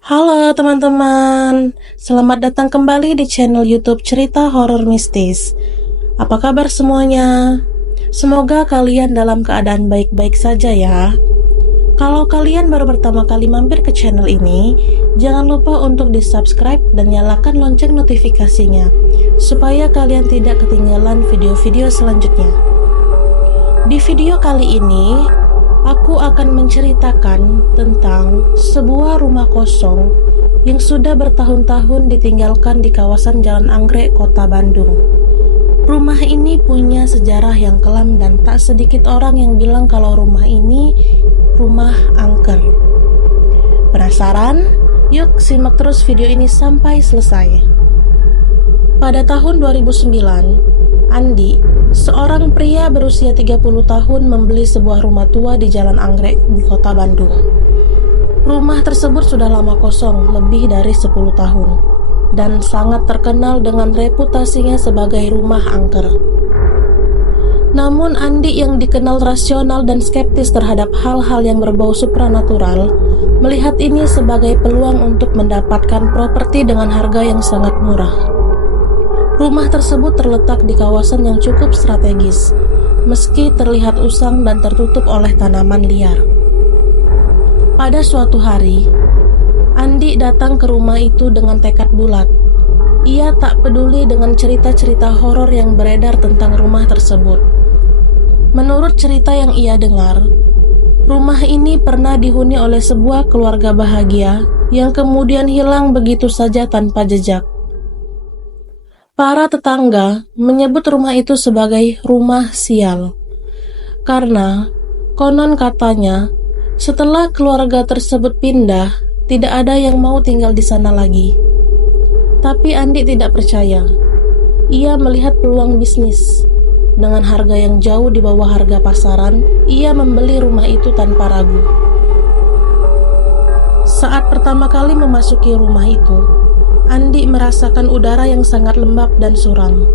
Halo teman-teman, selamat datang kembali di channel YouTube Cerita Horor Mistis. Apa kabar semuanya? Semoga kalian dalam keadaan baik-baik saja ya. Kalau kalian baru pertama kali mampir ke channel ini, jangan lupa untuk di-subscribe dan nyalakan lonceng notifikasinya, supaya kalian tidak ketinggalan video-video selanjutnya. Di video kali ini, aku akan menceritakan tentang sebuah rumah kosong yang sudah bertahun-tahun ditinggalkan di kawasan Jalan Anggrek, Kota Bandung. Rumah ini punya sejarah yang kelam dan tak sedikit orang yang bilang kalau rumah ini rumah angker. Penasaran? Yuk simak terus video ini sampai selesai. Pada tahun 2009, Andi, seorang pria berusia 30 tahun membeli sebuah rumah tua di Jalan Anggrek di Kota Bandung. Rumah tersebut sudah lama kosong, lebih dari 10 tahun, dan sangat terkenal dengan reputasinya sebagai rumah angker. Namun Andi yang dikenal rasional dan skeptis terhadap hal-hal yang berbau supranatural, melihat ini sebagai peluang untuk mendapatkan properti dengan harga yang sangat murah. Rumah tersebut terletak di kawasan yang cukup strategis, meski terlihat usang dan tertutup oleh tanaman liar. Pada suatu hari, Andi datang ke rumah itu dengan tekad bulat. Ia tak peduli dengan cerita-cerita horor yang beredar tentang rumah tersebut. Menurut cerita yang ia dengar, rumah ini pernah dihuni oleh sebuah keluarga bahagia yang kemudian hilang begitu saja tanpa jejak. Para tetangga menyebut rumah itu sebagai rumah sial, karena konon katanya setelah keluarga tersebut pindah, tidak ada yang mau tinggal di sana lagi. Tapi Andi tidak percaya. Ia melihat peluang bisnis. Dengan harga yang jauh di bawah harga pasaran, ia membeli rumah itu tanpa ragu. Saat pertama kali memasuki rumah itu, Andi merasakan udara yang sangat lembab dan suram.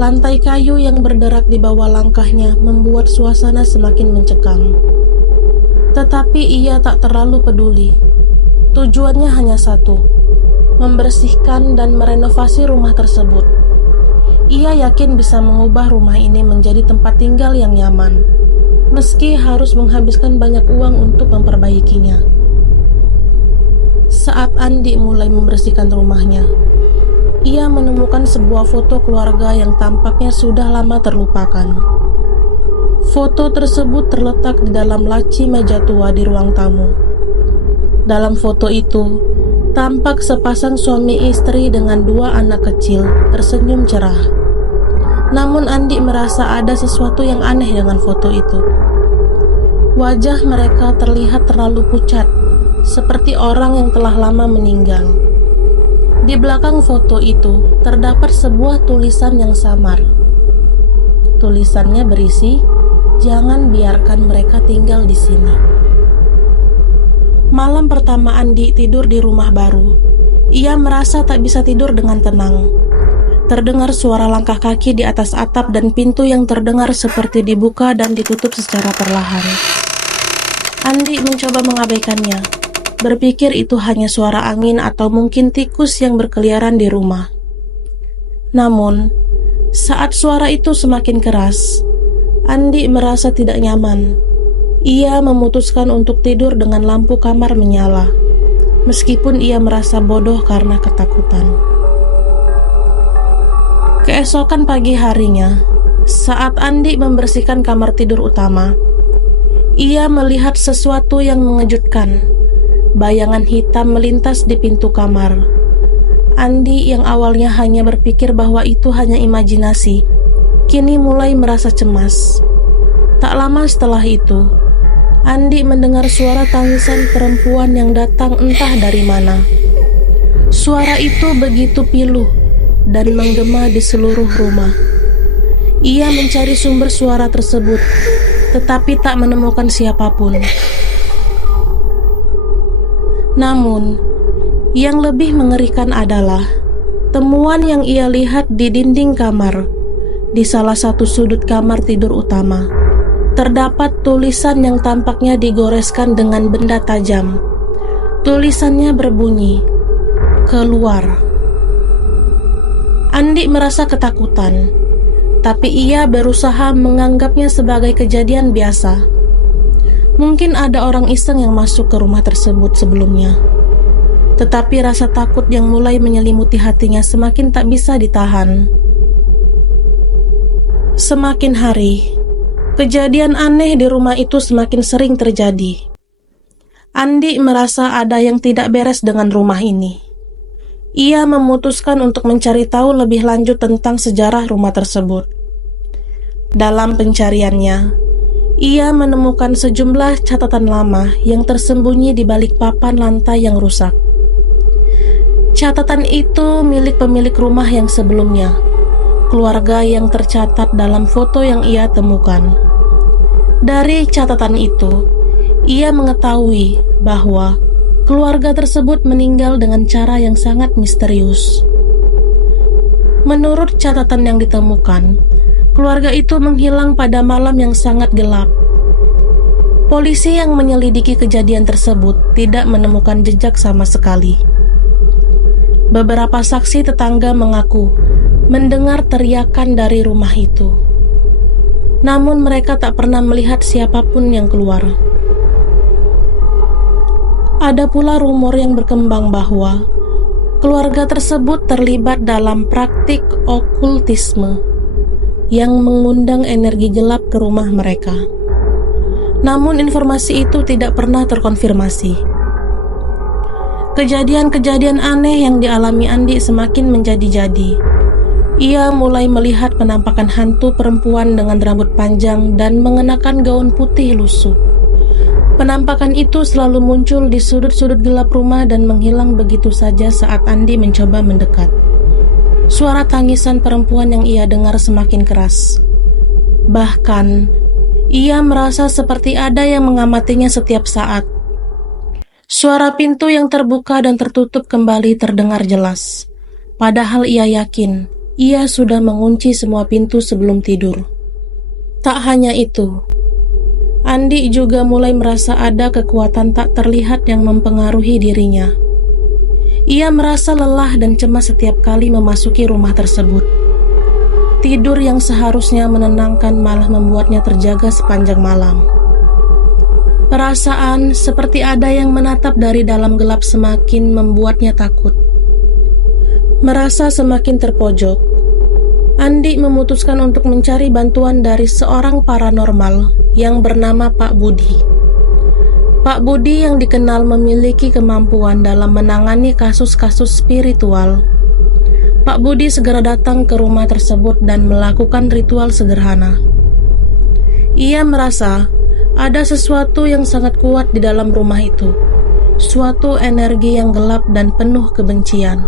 Lantai kayu yang berderak di bawah langkahnya membuat suasana semakin mencekam. Tetapi ia tak terlalu peduli. Tujuannya hanya satu, membersihkan dan merenovasi rumah tersebut. Ia yakin bisa mengubah rumah ini menjadi tempat tinggal yang nyaman, meski harus menghabiskan banyak uang untuk memperbaikinya. Saat Andi mulai membersihkan rumahnya, ia menemukan sebuah foto keluarga yang tampaknya sudah lama terlupakan. Foto tersebut terletak di dalam laci meja tua di ruang tamu. Dalam foto itu, tampak sepasang suami istri dengan dua anak kecil tersenyum cerah. Namun Andi merasa ada sesuatu yang aneh dengan foto itu. Wajah mereka terlihat terlalu pucat, seperti orang yang telah lama meninggal. Di belakang foto itu terdapat sebuah tulisan yang samar. Tulisannya berisi, "Jangan biarkan mereka tinggal di sini." Malam pertama Andi tidur di rumah baru, ia merasa tak bisa tidur dengan tenang. Terdengar suara langkah kaki di atas atap dan pintu yang terdengar seperti dibuka dan ditutup secara perlahan. Andi mencoba mengabaikannya, berpikir itu hanya suara angin atau mungkin tikus yang berkeliaran di rumah. Namun, saat suara itu semakin keras, Andi merasa tidak nyaman. Ia memutuskan untuk tidur dengan lampu kamar menyala, meskipun ia merasa bodoh karena ketakutan. Keesokan pagi harinya, saat Andi membersihkan kamar tidur utama, ia melihat sesuatu yang mengejutkan. Bayangan hitam melintas di pintu kamar. Andi yang awalnya hanya berpikir bahwa itu hanya imajinasi, kini mulai merasa cemas. Tak lama setelah itu, Andi mendengar suara tangisan perempuan yang datang entah dari mana. Suara itu begitu pilu dan menggema di seluruh rumah. Ia mencari sumber suara tersebut, tetapi tak menemukan siapapun. Namun, yang lebih mengerikan adalah temuan yang ia lihat di dinding kamar. Di salah satu sudut kamar tidur utama, terdapat tulisan yang tampaknya digoreskan dengan benda tajam. Tulisannya berbunyi, "Keluar." Andi merasa ketakutan, tapi ia berusaha menganggapnya sebagai kejadian biasa. Mungkin ada orang iseng yang masuk ke rumah tersebut sebelumnya. Tetapi rasa takut yang mulai menyelimuti hatinya semakin tak bisa ditahan. Semakin hari, kejadian aneh di rumah itu semakin sering terjadi. Andi merasa ada yang tidak beres dengan rumah ini. Ia memutuskan untuk mencari tahu lebih lanjut tentang sejarah rumah tersebut. Dalam pencariannya, ia menemukan sejumlah catatan lama yang tersembunyi di balik papan lantai yang rusak. Catatan itu milik pemilik rumah yang sebelumnya, keluarga yang tercatat dalam foto yang ia temukan. Dari catatan itu, ia mengetahui bahwa keluarga tersebut meninggal dengan cara yang sangat misterius. Menurut catatan yang ditemukan, keluarga itu menghilang pada malam yang sangat gelap. Polisi yang menyelidiki kejadian tersebut tidak menemukan jejak sama sekali. Beberapa saksi tetangga mengaku mendengar teriakan dari rumah itu. Namun mereka tak pernah melihat siapapun yang keluar. Ada pula rumor yang berkembang bahwa keluarga tersebut terlibat dalam praktik okultisme yang mengundang energi gelap ke rumah mereka. Namun informasi itu tidak pernah terkonfirmasi. Kejadian-kejadian aneh yang dialami Andi semakin menjadi-jadi. Ia mulai melihat penampakan hantu perempuan dengan rambut panjang dan mengenakan gaun putih lusuh. Penampakan itu selalu muncul di sudut-sudut gelap rumah dan menghilang begitu saja saat Andi mencoba mendekat. Suara tangisan perempuan yang ia dengar semakin keras. Bahkan, ia merasa seperti ada yang mengamatinya setiap saat. Suara pintu yang terbuka dan tertutup kembali terdengar jelas. Padahal ia yakin, ia sudah mengunci semua pintu sebelum tidur. Tak hanya itu, Andi juga mulai merasa ada kekuatan tak terlihat yang mempengaruhi dirinya. Ia merasa lelah dan cemas setiap kali memasuki rumah tersebut. Tidur yang seharusnya menenangkan malah membuatnya terjaga sepanjang malam. Perasaan seperti ada yang menatap dari dalam gelap semakin membuatnya takut. Merasa semakin terpojok, Andi memutuskan untuk mencari bantuan dari seorang paranormal yang bernama Pak Budi. Pak Budi yang dikenal memiliki kemampuan dalam menangani kasus-kasus spiritual. Pak Budi segera datang ke rumah tersebut dan melakukan ritual sederhana. Ia merasa ada sesuatu yang sangat kuat di dalam rumah itu, suatu energi yang gelap dan penuh kebencian.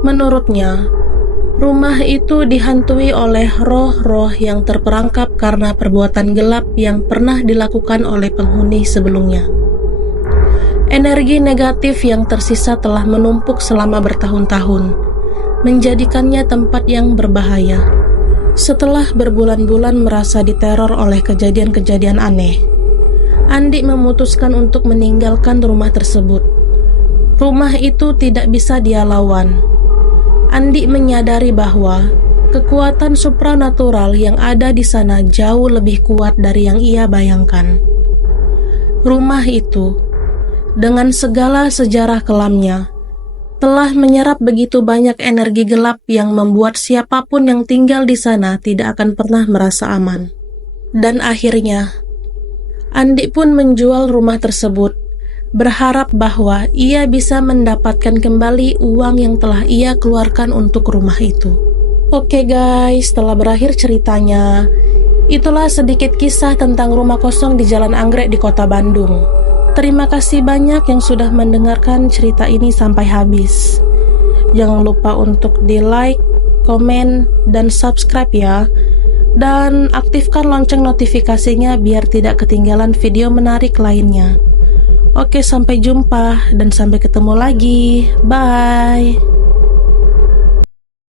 Menurutnya, rumah itu dihantui oleh roh-roh yang terperangkap karena perbuatan gelap yang pernah dilakukan oleh penghuni sebelumnya. Energi negatif yang tersisa telah menumpuk selama bertahun-tahun, menjadikannya tempat yang berbahaya. Setelah berbulan-bulan merasa diteror oleh kejadian-kejadian aneh, Andi memutuskan untuk meninggalkan rumah tersebut. Rumah itu tidak bisa dia lawan. Andi menyadari bahwa kekuatan supranatural yang ada di sana jauh lebih kuat dari yang ia bayangkan. Rumah itu, dengan segala sejarah kelamnya, telah menyerap begitu banyak energi gelap yang membuat siapapun yang tinggal di sana tidak akan pernah merasa aman. Dan akhirnya, Andi pun menjual rumah tersebut, berharap bahwa ia bisa mendapatkan kembali uang yang telah ia keluarkan untuk rumah itu. Oke guys, setelah berakhir ceritanya, itulah sedikit kisah tentang rumah kosong di Jalan Anggrek di Kota Bandung. Terima kasih banyak yang sudah mendengarkan cerita ini sampai habis. Jangan lupa untuk di-like, komen, dan subscribe ya. Dan aktifkan lonceng notifikasinya biar tidak ketinggalan video menarik lainnya. Oke, sampai jumpa dan sampai ketemu lagi. Bye.